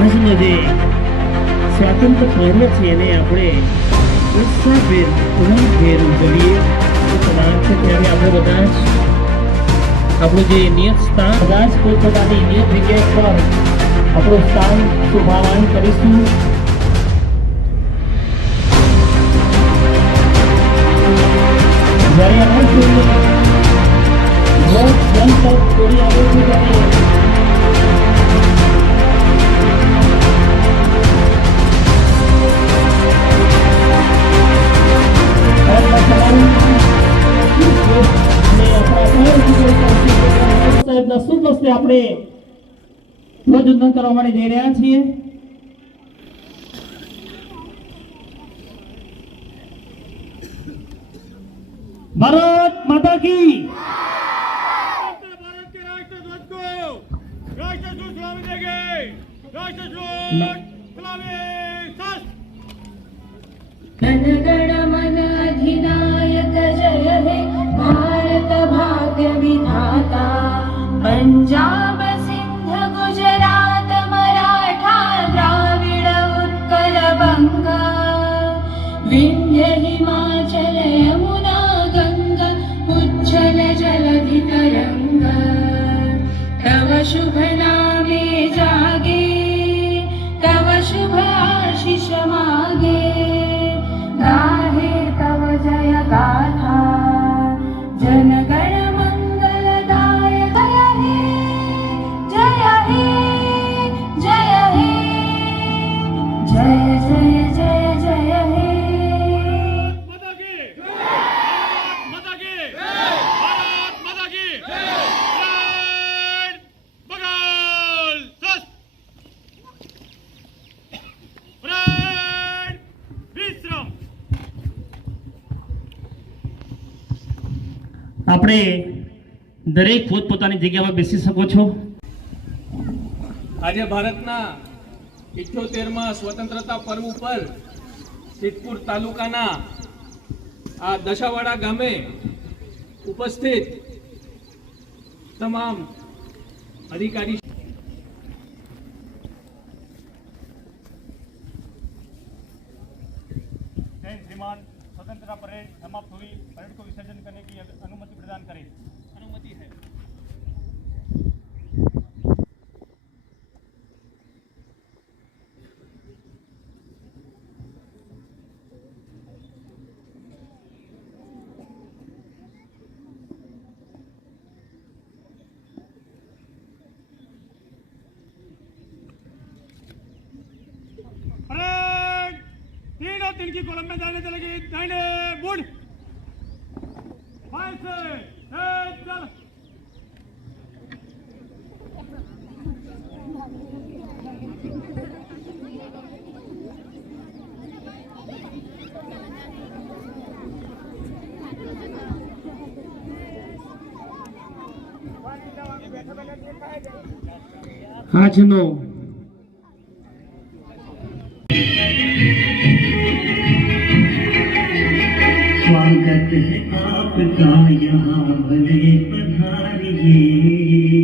આજનો જે સ્વાતંત્ર પર્વ છે એને આપણે ઉત્સાહભેર ઉમંગભેર ઉજવીએ. સમાન છે ત્યારે આપણે બધા જ આપણું જે નિયત સ્થાન બધા જ પોતપોતાની નિયત જગ્યા પર આપણું સ્થાન શુભાવાન કરીશું. સાહેબના શુભ હસ્તે આપણે ધ્વજવંદન કરવા માટે જઈ રહ્યા છીએ. ભારત માતા કી ભારત કે રાષ્ટ્ર पंजाब सिंध गुजरात मराठा द्राविड उत्कल बंग विंध्य हिमाचल यमुना गंगा उज्जल जलधि तरंग तव शुभ नामे जागे तव शुभ आशीष मागे गाहे तव जय गाथा जनगण આપણે દરેક પોતપોતાની જગ્યા પર બેસી શકો છો આજે ભારતના ઇઠ્યોતેરમાં સ્વતંત્રતા પર્વ ઉપર સિદ્ધપુર તાલુકાના આ દશાવાડા ગામે ઉપસ્થિત તમામ અધિકારી जय श्रीमान स्वतंत्रता परेड समाप्त हुई परेड को विसर्जन करने की अनुमति तीन और तीन की कॉलम में जाने चलेगी दाहिने मुड़ फाइव से एक, चल આજનો यहाँ ब्रज पधारिए